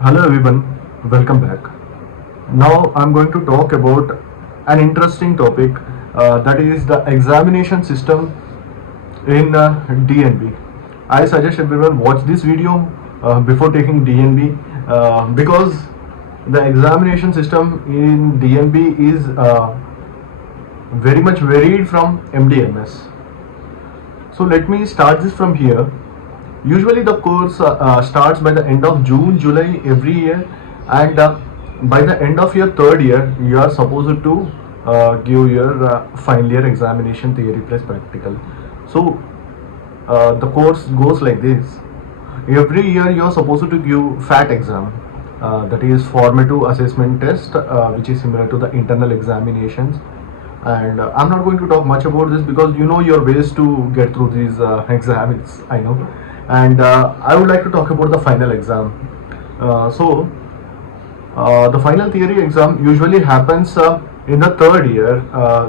Hello everyone, welcome back. Now I'm going to talk about an interesting topic that is the examination system in DNB. I suggest everyone watch this video before taking DNB because the examination system in DNB is very much varied from MDMS. So let me start this from here. Usually the course starts by the end of June, July every year, and by the end of your third year, you are supposed to give your final year examination, theory plus practical. So the course goes like this. Every year you are supposed to give FAT exam, that is formative assessment test, which is similar to the internal examinations. And I'm not going to talk much about this because you know your ways to get through these exams, I know. And I would like to talk about the final exam. The final theory exam usually happens in the third year,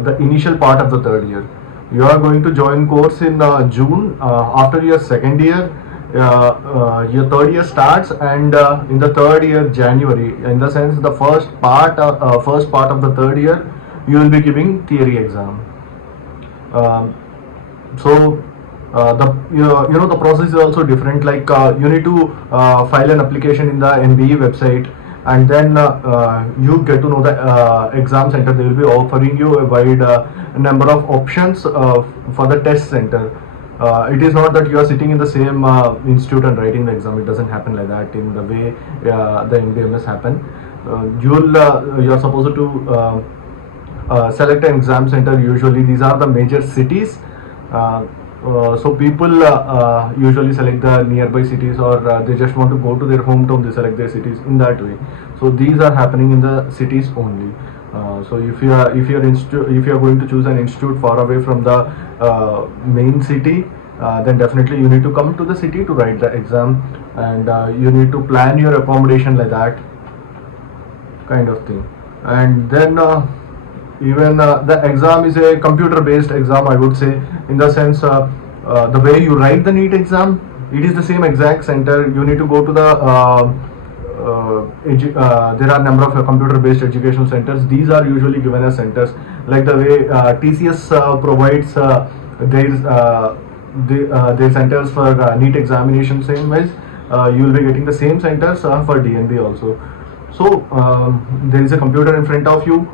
the initial part of the third year. You are going to join course in June after your second year. Your third year starts, and in the third year January, in the sense the first part of the third year, you will be giving theory exam. Um, so the you know the process is also different. Like you need to file an application in the NBE website, and then you get to know the exam center. They will be offering you a wide number of options for the test center. It is not that you are sitting in the same institute and writing the exam. It doesn't happen like that in the way the MDMS happen. You are supposed to select an exam center. Usually these are the major cities. So people usually select the nearby cities, or they just want to go to their hometown, they select their cities in that way. So these are happening in the cities only. So if you are going to choose an institute far away from the main city, then definitely you need to come to the city to write the exam, and you need to plan your accommodation like that kind of thing. And then even the exam is a computer based exam, I would say, in the sense the way you write the NEET exam, it is the same exact center. You need to go to the there are number of computer based educational centers. These are usually given as centers, like the way TCS provides their centers for NEET examination. Same ways you will be getting the same centers for DNB also. So there is a computer in front of you,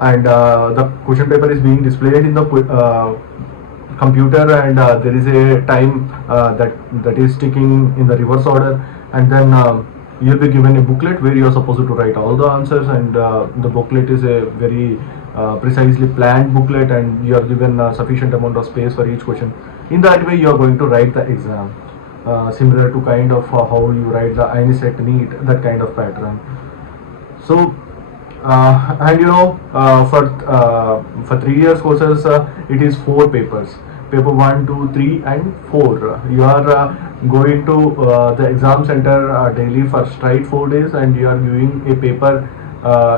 and the question paper is being displayed in the computer, and there is a time that is ticking in the reverse order, and then you'll be given a booklet where you're supposed to write all the answers, and the booklet is a very precisely planned booklet, and you are given sufficient amount of space for each question. In that way you are going to write the exam, similar to kind of how you write the INISET NEET, that kind of pattern. So and you know, for 3 years courses, it is 4 papers: paper 1, 2, 3, and 4. You are going to the exam center daily for straight 4 days, and you are giving a paper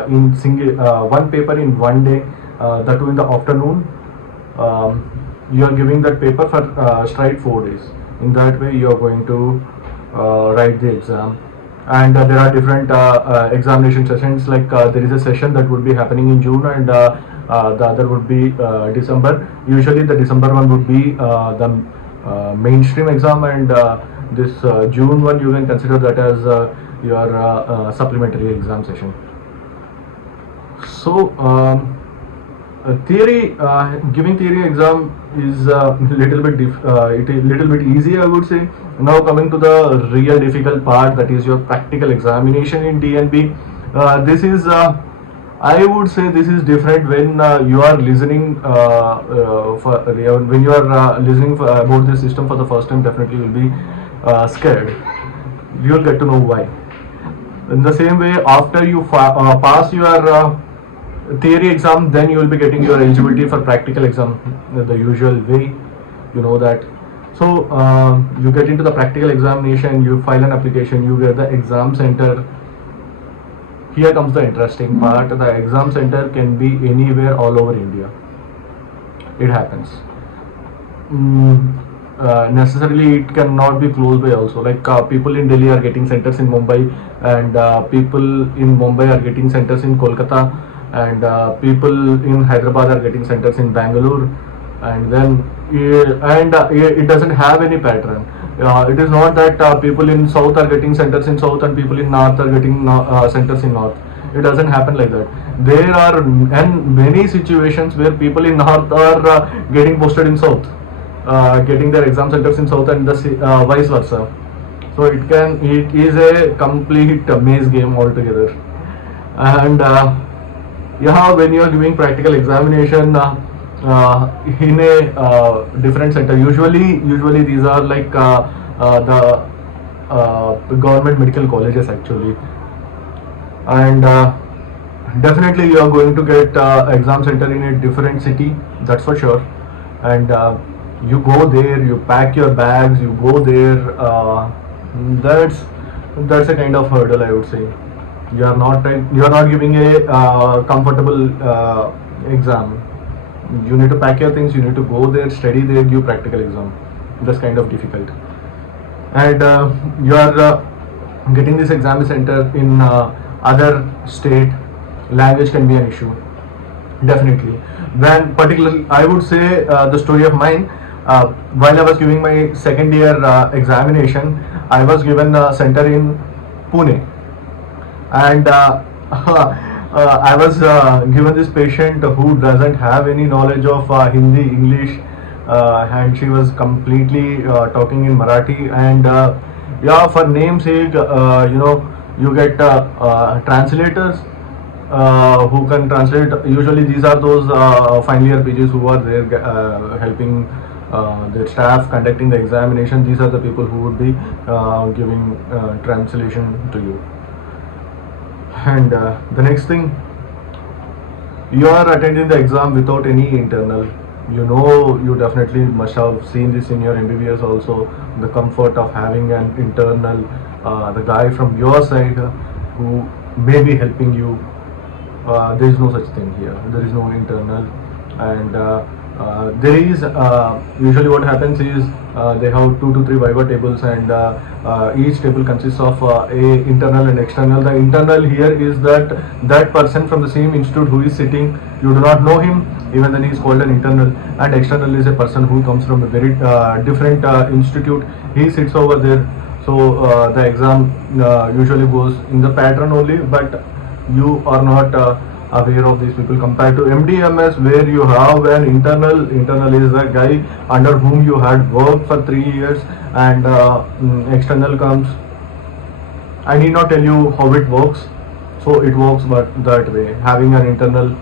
in single one paper in one day, that too in the afternoon. You are giving that paper for straight 4 days. In that way you are going to write the exam. And there are different examination sessions, like there is a session that would be happening in June, and the other would be December. Usually the December one would be the mainstream exam, and this June one you can consider that as your supplementary exam session. So theory giving theory exam is little bit easy, I would say. Now coming to the real difficult part, that is your practical examination in DNB. This is I would say this is different when you are listening when you are listening about this system for the first time. Definitely you will be scared. You will get to know why. In the same way, after you pass your theory exam, then you will be getting your eligibility for practical exam the usual way, you know that. So you get into the practical examination, you file an application, you get the exam center. Here comes the interesting part: the exam center can be anywhere all over India. It happens. necessarily it cannot be close by also. Like people in Delhi are getting centers in Mumbai, and people in Mumbai are getting centers in Kolkata, and people in Hyderabad are getting centers in Bangalore, and then it doesn't have any pattern. It is not that people in south are getting centers in south and people in north are getting centers in north. It doesn't happen like that. There are and many situations where people in north are getting posted in south, getting their exam centers in south, and the vice versa. So it is a complete maze game altogether. And yeah, when you are doing practical examination in a different center, usually these are like the government medical colleges actually, and definitely you are going to get exam center in a different city, that's for sure. And you go there, you pack your bags, you go there. That's that's a kind of hurdle, I would say. You are not giving a comfortable exam. You need to pack your things, you need to go there, study there, give practical exam. That's kind of difficult. And you are getting this exam center in other state, language can be an issue, definitely. When particularly, I would say the story of mine, while I was giving my second year examination, I was given a center in Pune, and I was given this patient who doesn't have any knowledge of Hindi, English, and she was completely talking in Marathi. And yeah, for namesake, you get translators who can translate. Usually, these are those final year pages who are there helping their staff conducting the examination. These are the people who would be giving translation to you. And the next thing, you are attending the exam without any internal. You definitely must have seen this in your MBBS also, the comfort of having an internal, the guy from your side who may be helping you. There is no such thing here. There is no internal. And there is usually what happens is they have 2 to 3 viva tables, and each table consists of a internal and external. The internal here is that person from the same institute who is sitting, you do not know him, even then he is called an internal. And external is a person who comes from a very different institute, he sits over there. So the exam usually goes in the pattern only, but you are not aware of these people compared to MDMS, where you have an internal. Internal is the guy under whom you had worked for 3 years, and external comes. I need not tell you how it works. So it works, but that way, having an internal,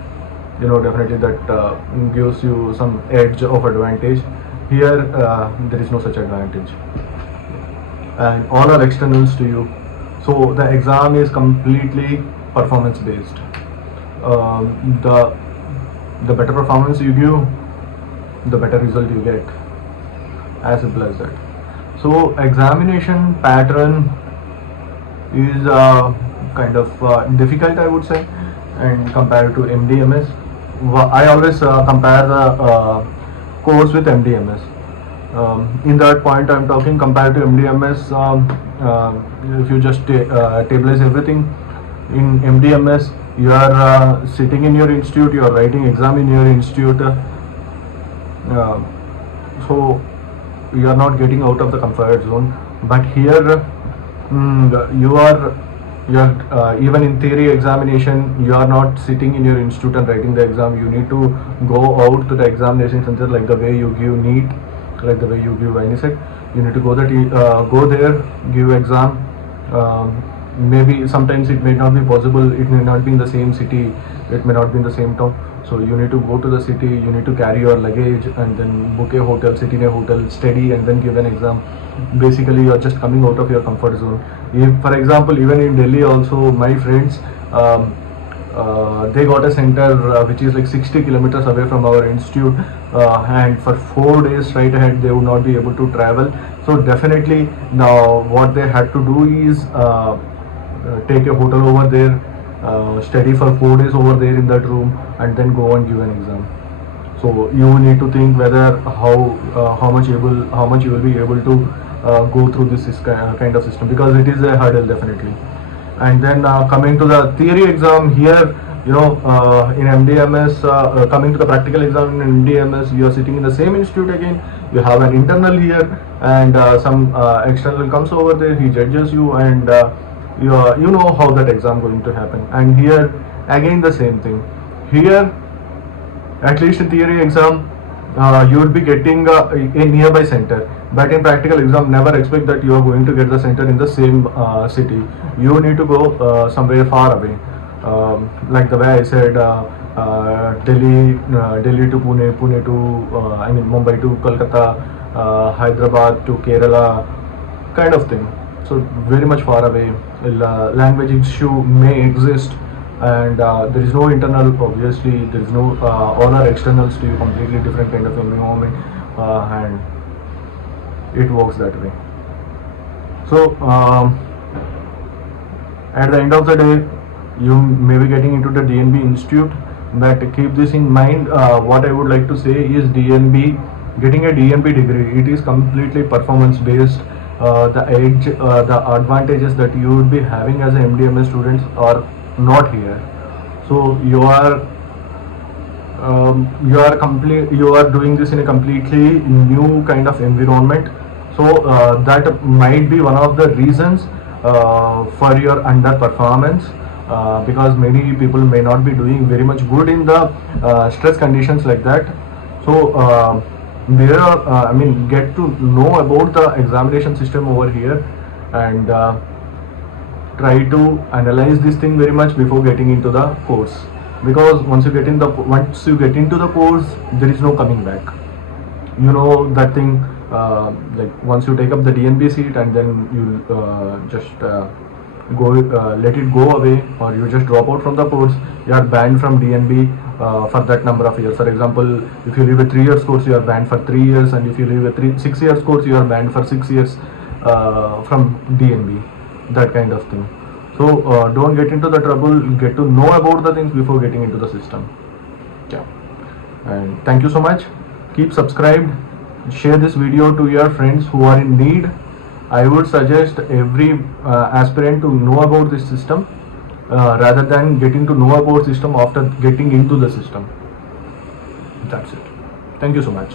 definitely that gives you some edge of advantage. Here there is no such advantage, and all are externals to you. So the exam is completely performance based. The better performance you give, the better result you get. As simple as that. So examination pattern is kind of difficult, I would say, and compared to MDMS. I always compare the course with MDMS. In that point I'm talking, compared to MDMS, if you just tablize everything, in MDMS you are sitting in your institute, you are writing exam in your institute, so you are not getting out of the comfort zone. But here you are even in theory examination, you are not sitting in your institute and writing the exam. You need to go out to the examination center, like the way you give NEET, like the way you give NSET. You need to go there, give exam. Maybe sometimes it may not be possible, it may not be in the same city, it may not be in the same town. So you need to go to the city, you need to carry your luggage, and then book a hotel, sit in a hotel, study, and then give an exam. Basically you are just coming out of your comfort zone. If, for example, even in Delhi also, my friends, they got a center which is like 60 kilometers away from our institute, and for 4 days straight ahead they would not be able to travel. So definitely now what they had to do is take a hotel over there, study for 4 days over there in that room, and then go and give an exam. So you need to think whether how much you will be able to go through this kind of system, because it is a hurdle definitely. And then coming to the theory exam here, in MDMS, coming to the practical exam in MDMS, you are sitting in the same institute again. You have an internal here, and some external comes over there. He judges you, and you know how that exam going to happen. And here again the same thing. Here, at least in theory exam, you would be getting a nearby center, but in practical exam never expect that you are going to get the center in the same city. You need to go somewhere far away, like the way I said, Delhi to Pune, Pune to Mumbai to Kolkata, Hyderabad to Kerala, kind of thing. So very much far away. Language issue may exist, and there is no internal, obviously there is no all are externals to you, completely different kind of environment, and it works that way. So at the end of the day, you may be getting into the DNB institute, but keep this in mind. What I would like to say is DNB, getting a DNB degree, it is completely performance based. The edge, the advantages that you would be having as a MDMS students are not here. So you are doing this in a completely new kind of environment. So that might be one of the reasons for your underperformance, because many people may not be doing very much good in the stress conditions like that. So there are, get to know about the examination system over here, and try to analyze this thing very much before getting into the course, because once you get into the course, there is no coming back. You know that thing, like once you take up the DNB seat, and then you just go let it go away, or you just drop out from the course, you are banned from DNB for that number of years. For example, if you leave a 3 years course, you are banned for 3 years, and if you leave a 6 years course, you are banned for 6 years from DNB, that kind of thing. So don't get into the trouble, get to know about the things before getting into the system. Yeah. And thank you so much. Keep subscribed, share this video to your friends who are in need. I would suggest every aspirant to know about this system, rather than getting to know about system after getting into the system. That's it. Thank you so much.